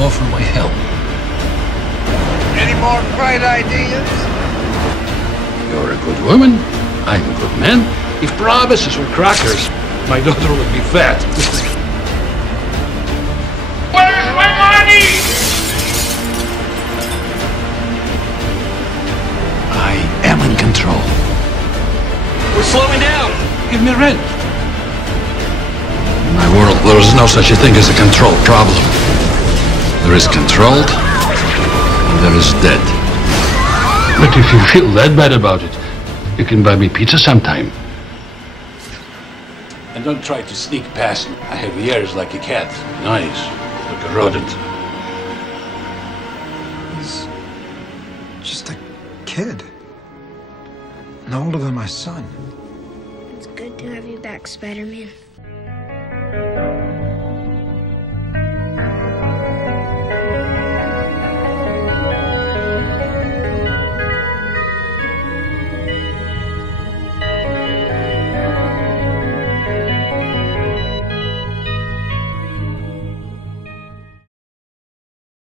offer my help. Any more bright ideas? You're a good woman. I'm a good man. If promises were crackers, my daughter would be fat. Where's my money? I am in control. We're slowing down. Give me rent. In my world, there is no such a thing as a control problem. There is controlled, and there is dead. But if you feel that bad about it, you can buy me pizza sometime. And don't try to sneak past me. I have ears like a cat, and eyes like a rodent. He's just a kid. No older than my son. It's good to have you back, Spider-Man.